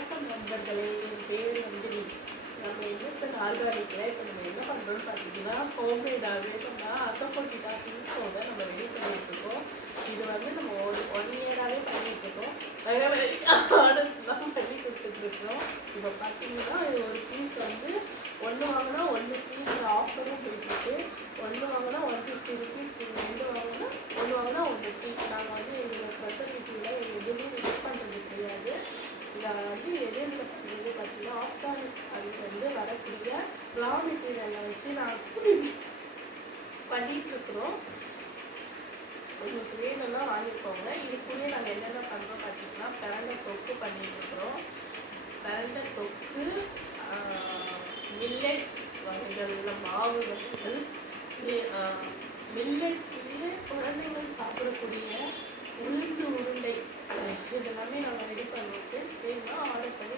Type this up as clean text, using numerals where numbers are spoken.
வணக்கம் நண்பர்களே, என் பேர் வந்து நம்ம இன்னசென்ட் ஆர்கானிக்கில் இப்போ நம்ம என்ன பண்ணுறோம்னு பார்த்தீங்கன்னா ஹோம்மேடாகவே நம்ம அசப்போட்டிட்டா பவுடர் நம்ம ரெடி பண்ணிகிட்ருக்கோம். இது வந்து நம்ம ஒன் இயராகவே பண்ணிகிட்ருக்கோம். ஆர்டர்ஸ் தான் பண்ணி கொடுத்துட்ருக்கோம். இப்போ பார்த்தீங்கன்னா இது ஒரு பீஸ் வந்து ஒன்று வாங்கினா ஒன்று பீஸ் ஆஃபரும் போயிட்டுருக்கு. ஒன்று வாங்கினா 150 ருபீஸ், நீங்கள் ஒன்று வாங்கினா ஒன்று ஃப்ரீ. நாங்கள் வந்து எங்கள் ப்ரெசர்வேட்டிவில் எதுவுமே மிக்ஸ் பண்ணுறது கிடையாது. இதை வந்து எதிரில் பண்ணுறது பார்த்தீங்கன்னா ஆப்கானிஸ்தான்லேருந்து வரக்கூடிய ரா மெட்டீரியலை வச்சு நாங்கள் பண்ணிகிட்ருக்குறோம். உங்களுக்கு வேணும்னா வாங்கிக்கோங்க. இதுக்குள்ளே நாங்கள் என்னென்ன பண்ணுறோம் பார்த்தீங்கன்னா பிரண்டை தொக்கு பண்ணிகிட்ருக்குறோம். பிரண்டை தொக்கு, மில்லட்ஸ் வகைகளில் மாவு வகைகள், மில்லட்ஸ்லேயே குழந்தைகள் சாப்பிடக்கூடிய உளுந்து உருண்டை, இதெல்லாமே நாங்கள் ரெடி பண்ணுவோம். வேணும்னா ஆர்டர் பண்ணி